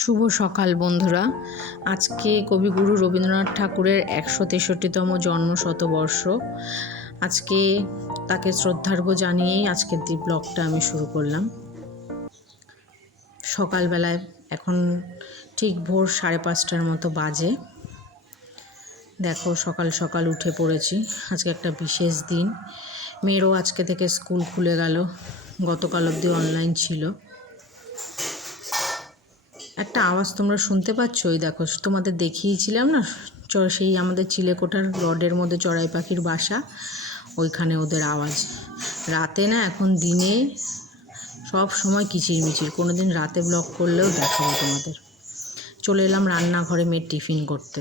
শুভ সকাল বন্ধুরা। আজকে কবিগুরু রবীন্দ্রনাথ ঠাকুরের 163তম জন্মশতবর্ষ। আজকে তাকে শ্রদ্ধার্ঘ্য জানিয়েই আজকের ব্লগটা আমি শুরু করলাম। সকালবেলায় এখন ঠিক ভোর 5:30টার মতো বাজে। দেখো সকাল সকাল উঠে পড়েছি। আজকে একটা বিশেষ দিন। মেয়েরও আজকে থেকে স্কুল খুলে গেল, গতকাল অবধি অনলাইন ছিল। একটা আওয়াজ তোমরা শুনতে পাচ্ছ? ওই দেখো, তোমাদের দেখিয়েছিলাম না সেই আমাদের চিলেকোঠার রডের মধ্যে চড়াই পাখির বাসা, ওইখানে ওদের আওয়াজ। রাতে না, এখন দিনে সব সময় কিচিরমিচির। কোনো দিন রাতে ব্লগ করলেও দেখাবো তোমাদের। চলে এলাম রান্নাঘরে মেয়ের টিফিন করতে।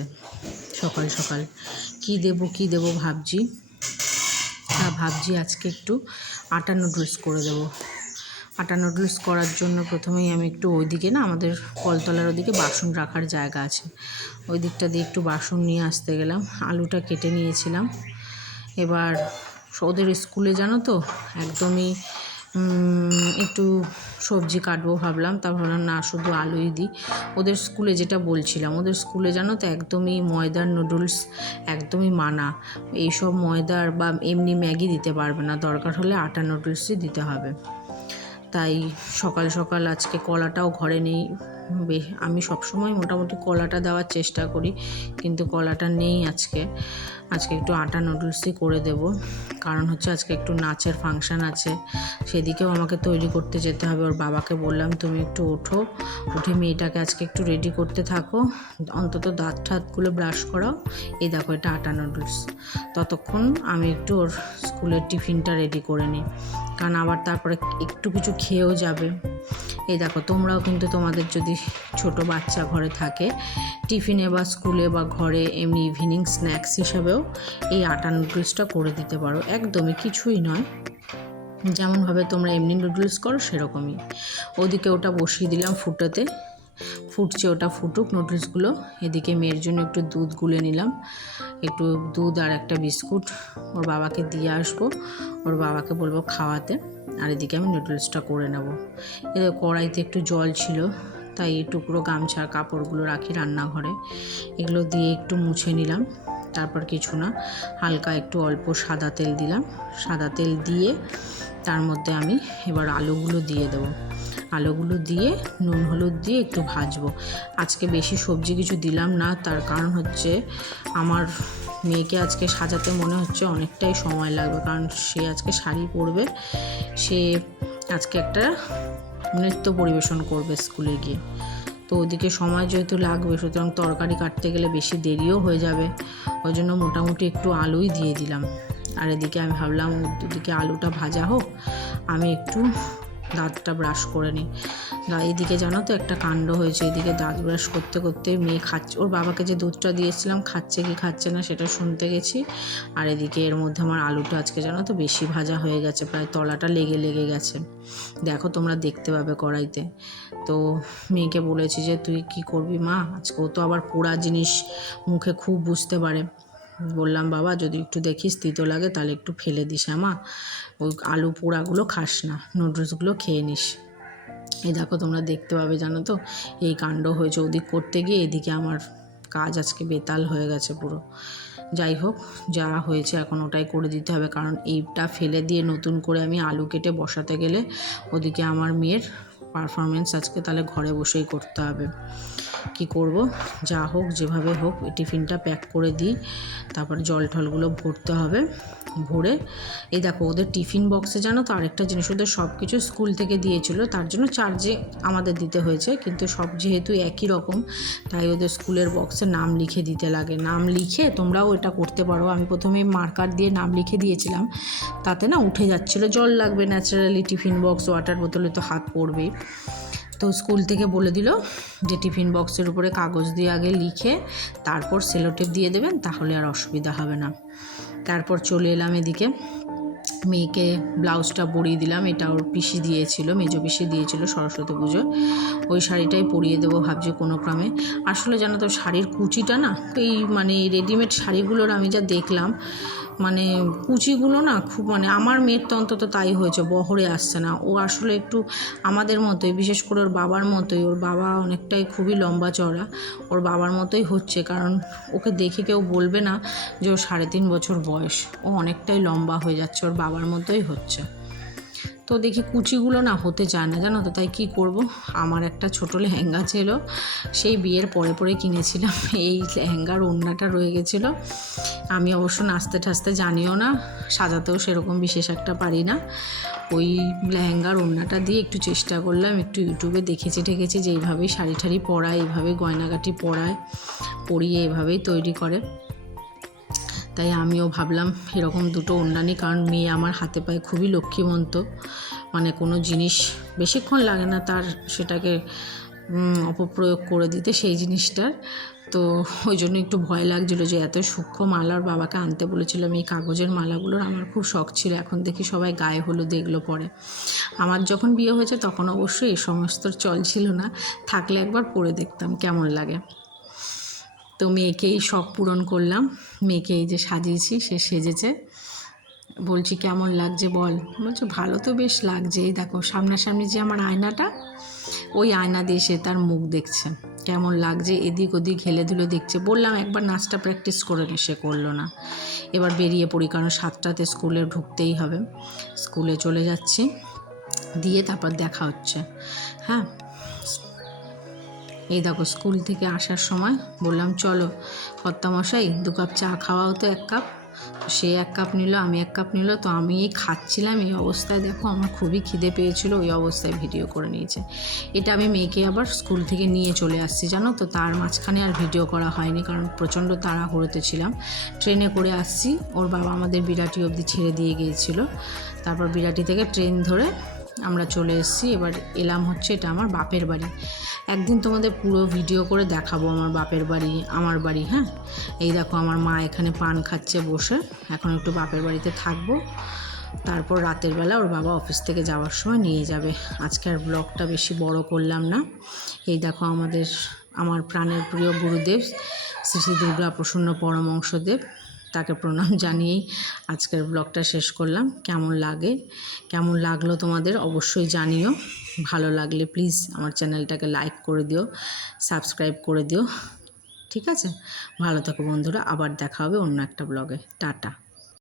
সকাল সকাল কি দেবো ভাবছি। ভাবছি আজকে একটু আটা নুডলস করে দেবো। আটা নুডলস করার জন্য প্রথমেই আমি একটু ওইদিকে না, আমাদের কলতলার ওদিকে বাসন রাখার জায়গা আছে, ওই দিকটা দিয়ে একটু বাসন নিয়ে আসতে গেলাম। আলুটা কেটে নিয়েছিলাম। এবার ওদের স্কুলে জানো তো একদমই একটু সবজি কাটবো ভাবলাম, তা ভাবলাম না শুধু আলুই দিই। ওদের স্কুলে যেটা বলছিলাম, ওদের স্কুলে জানো তো একদমই ময়দার নুডলস একদমই মানা। এইসব ময়দার বা এমনি ম্যাগি দিতে পারবে না, দরকার হলে আটা নুডলসই দিতে হবে। তাই সকাল সকাল আজকে কলাটাও ঘরে নেই। আমি সবসময় মোটামুটি কলাটা দেওয়ার চেষ্টা করি, কিন্তু কলাটা নেই আজকে একটু আটা নুডলসই করে দেব। কারণ হচ্ছে আজকে একটু নাচের ফাংশান আছে, সেদিকেও আমাকে তৈরি করতে যেতে হবে। ওর বাবাকে বললাম তুমি একটু উঠে মেয়েটাকে আজকে একটু রেডি করতে থাকো, অন্তত দাঁত ঠাতগুলো ব্রাশ করাও। এই দেখো, এটা আটা নুডলস। ততক্ষণ আমি একটু ওর স্কুলের টিফিনটা রেডি করে নিই, কারণ আবার তারপরে একটু কিছু খেয়েও যাবে। এই দেখো, তোমরাও কিন্তু তোমাদের যদি ছোট বাচ্চা ঘরে থাকে, টিফিনে বা স্কুলে বা ঘরে এমনি ইভিনিং স্ন্যাক্স হিসাবেও এই আটা নুডলসটা করে দিতে পারো। একদমই কিছুই নয়, যেমনভাবে তোমরা এমনি নুডলস করো সেরকমই। ওদিকে ওটা বসিয়ে দিলাম ফুটতে, ফুটছে, ওটা ফুটুক নুডলসগুলো। এদিকে মেয়ের জন্য একটু দুধ গুলে নিলাম, একটু দুধ আর একটা বিস্কুট ওর বাবাকে দিয়ে আসবো, ওর বাবাকে বলবো খাওয়াতে। আর এদিকে আমি নুডলসটা করে নেব। এদের কড়াইতে একটু জল ছিল, তাই টুকরো গামছার কাপড়গুলো রাখি রান্নাঘরে, এগুলো দিয়ে একটু মুছে নিলাম। তারপর কিছু না, হালকা একটু অল্প সাদা তেল দিলাম। সাদা তেল দিয়ে তার মধ্যে আমি এবার আলুগুলো দিয়ে দেবো। আলুগুলো দিয়ে নুন হলুদ দিয়ে একটু ভাজবো। আজকে বেশি সবজি কিছু দিলাম না, তার কারণ হচ্ছে আমার মেয়েকে আজকে সাজাতে মনে হচ্ছে অনেকটাই সময় লাগবে, কারণ সে আজকে শাড়ি পরবে। সে আজকে একটা নৃত্য পরিবেশন করবে স্কুলে গিয়ে, তো ওদিকে সময় যেহেতু লাগবে, সুতরাং তরকারি কাটতে গেলে বেশি দেরিও হয়ে যাবে। ওই জন্য মোটামুটি একটু আলুই দিয়ে দিলাম। আর এদিকে আমি ভাবলাম ওদিকে আলুটা ভাজা হোক, আমি একটু দাঁতটা ব্রাশ করে নিই। এদিকে জানো তো একটা কাণ্ড হয়েছে, এদিকে দাঁত ব্রাশ করতে করতে মেয়ে খাচ্ছে, ওর বাবাকে যে দুধটা দিয়েছিলাম খাচ্ছে কি খাচ্ছে না সেটা শুনতে গেছি। আর এদিকে এর মধ্যে আমার আলুটা আজকে জানো তো বেশি ভাজা হয়ে গেছে, প্রায় তলাটা লেগে গেছে। দেখো তোমরা দেখতে পাবে কড়াইতে। তো মেয়েকে বলেছি যে তুই কি করবি মা, আজকে ও তো আবার পোড়া জিনিস মুখে খুব বুঝতে পারে। বললাম বাবা যদি একটু দেখিস তিতো লাগে তাহলে একটু ফেলে দিস, মা ওই আলু পোড়াগুলো খাস না, নুডলসগুলো খেয়ে নিস। এই দেখো তোমরা দেখতে পাবে জানো তো এই কাণ্ড হয়েছে ওদিক করতে গিয়ে, এদিকে আমার কাজ আজকে বেতাল হয়ে গেছে পুরো। যাই হোক, যা হয়েছে এখন ওটাই করে দিতে হবে, কারণ এইটা ফেলে দিয়ে নতুন করে আমি আলু কেটে বসাতে গেলে ওদিকে আমার মেয়ের পারফরমেন্স আজকে তাহলে ঘরে বসেই করতে হবে। কি করব, যা হোক যেভাবে হোক টিফিনটা প্যাক করে দিই, তারপর জল টলগুলো ভরতে হবে। ভরে এই দেখো ওদের টিফিন বক্সে জানো তো আরেকটা জিনিস, ওদের সব কিছু স্কুল থেকে দিয়েছিল, তার জন্য চার্জে আমাদের দিতে হয়েছে, কিন্তু সব যেহেতু একই রকম তাই ওদের স্কুলের বক্সে নাম লিখে দিতে লাগে। নাম লিখে তোমরাও এটা করতে পারো। আমি প্রথমে মার্কার দিয়ে নাম লিখে দিয়েছিলাম, তাতে না উঠে যাচ্ছিলো। জল লাগবে ন্যাচারালি, টিফিন বক্স ওয়াটার বোতলে তো হাত পড়বেই। তো স্কুল থেকে বলে দিল যে টিফিন বক্সের উপরে কাগজ দিয়ে আগে লিখে তারপর সেলোটেপ দিয়ে দেবেন, তাহলে আর অসুবিধা হবে না। তারপর চলে এলাম এদিকে, মেয়েকে ব্লাউজটা পরিয়ে দিলাম। এটা ওর পিসি দিয়েছিল, মেজো পিসি দিয়েছিল সরস্বতী পুজোয়, ওই শাড়িটাই পরিয়ে দেবো ভাবছি কোনো ক্রমে। আসলে জানো তো শাড়ির কুচিটা না, এই মানে রেডিমেড শাড়িগুলোর আমি যা দেখলাম মানে কুচিগুলো না খুব, মানে আমার মেয়ের তো অন্তত তাই হয়েছে, বহরে আসছে না। ও আসলে একটু আমাদের মতোই, বিশেষ করে ওর বাবার মতোই। ওর বাবা অনেকটাই খুবই লম্বা চওড়া, ওর বাবার মতোই হচ্ছে। কারণ ওকে দেখে কেউ বলবে না যে ওর 3.5 বছর বয়স, ও অনেকটাই লম্বা হয়ে যাচ্ছে, ওর বাবার মতোই হচ্ছে। তো দেখি কুচিগুলো না হতে চায় না, জানো তো। তাই কি করব, আমার একটা ছোট লেহেঙ্গা ছিল, সেই বিয়ের পরে পরে কিনেছিলাম। এই লেহেঙ্গার ওড়নাটা রয়ে গেছিলো। আমি অবশ্য নাচতে ঠাচতে জানিও না, সাজাতেও সেরকম বিশেষ একটা পারি না। ওই লেহেঙ্গার ওড়নাটা দিয়ে একটু চেষ্টা করলাম, একটু ইউটিউবে দেখেছি ঠেকেছি যে এইভাবেই শাড়ি ঠাড়ি পরায়, এইভাবেই গয়নাগাটি পরায়, পরিয়ে এভাবেই তৈরি করে। তাই আমিও ভাবলাম এরকম দুটো ওড়না নিই। কারণ মেয়ে আমার হাতে পায়ে খুবই লক্ষ্মীমন্ত, মানে কোনো জিনিস বেশিক্ষণ লাগে না তার সেটাকে অপপ্রয়োগ করে দিতে সেই জিনিসটার। তো ওই জন্য একটু ভয় লাগছিলো যে এত সূক্ষ্ম মালার বাবাকে আনতে বলেছিলাম। এই কাগজের মালাগুলোর আমার খুব শখ ছিল, এখন দেখি সবাই গায়ে হলুদ এগুলো পরে। আমার যখন বিয়ে হয়েছে তখন অবশ্যই এই সমস্ত চল ছিল না, থাকলে একবার পরে দেখতাম কেমন লাগে। তো মেয়েকেই শখ পূরণ করলাম, মেয়েকে এই যে সাজিয়েছি, সে সেজেছে। বলছি কেমন লাগছে বল, বলছে ভালো তো বেশ লাগছে। এই দেখো সামনাসামনি যে আমার আয়নাটা, ওই আয়না দিয়ে সে তার মুখ দেখছে, কেমন লাগছে, এদিক ওদিক হেলে ধুলে দেখছে। বললাম একবার নাচটা প্র্যাকটিস করে নে, সে করলো না। এবার বেরিয়ে পড়ি, কারণ 7টাতে স্কুলে ঢুকতেই হবে। স্কুলে চলে যাচ্ছি, দিয়ে তারপর দেখা হচ্ছে। হ্যাঁ, এই দেখো স্কুল থেকে আসার সময় বললাম চলো কর্তামশাই 2 কাপ চা খাওয়াও তো, 1 কাপ। সে 1 কাপ নিল, আমি 1 কাপ নিল। তো আমি এই খাচ্ছিলাম, এই অবস্থায় দেখো আমার খুবই খিদে পেয়েছিল, ওই অবস্থায় ভিডিও করে নিয়েছে। এটা আমি মেয়েকে আবার স্কুল থেকে নিয়ে চলে আসছি, জানো তো। তার মাঝখানে আর ভিডিও করা হয়নি, কারণ প্রচণ্ড তাড়াহুড়োতে ছিলাম। ট্রেনে করে আসছি, ওর বাবা আমাদের বিরাটি অবধি ছেড়ে দিয়ে গিয়েছিল। তারপর বিরাটি থেকে ট্রেন ধরে আমরা চলে এসেছি। এবার এলাম হচ্ছে, এটা আমার বাপের বাড়ি। একদিন তোমাদের পুরো ভিডিও করে দেখাবো আমার বাপের বাড়ি, আমার বাড়ি। হ্যাঁ, এই দেখো আমার মা এখানে পান খাচ্ছে বসে। এখন একটু বাপের বাড়িতে থাকবো, তারপর রাতের বেলা ওর বাবা অফিস থেকে যাওয়ার সময় নিয়ে যাবে। আজকে আর ব্লগটা বেশি বড় করলাম না। এই দেখো আমার প্রাণের প্রিয় গুরুদেব শ্রী শ্রী দুর্গা প্রসন্ন পরমহংসদেব, তাকে প্রণাম জানিয়েই আজকের ব্লগটা শেষ করলাম। কেমন লাগলো তোমাদের অবশ্যই জানিও। ভালো লাগলে প্লিজ আমার চ্যানেলটাকে লাইক করে দিও, সাবস্ক্রাইব করে দিও। ঠিক আছে, ভালো থাকো বন্ধুরা, আবার দেখা হবে অন্য একটা ব্লগে। টাটা।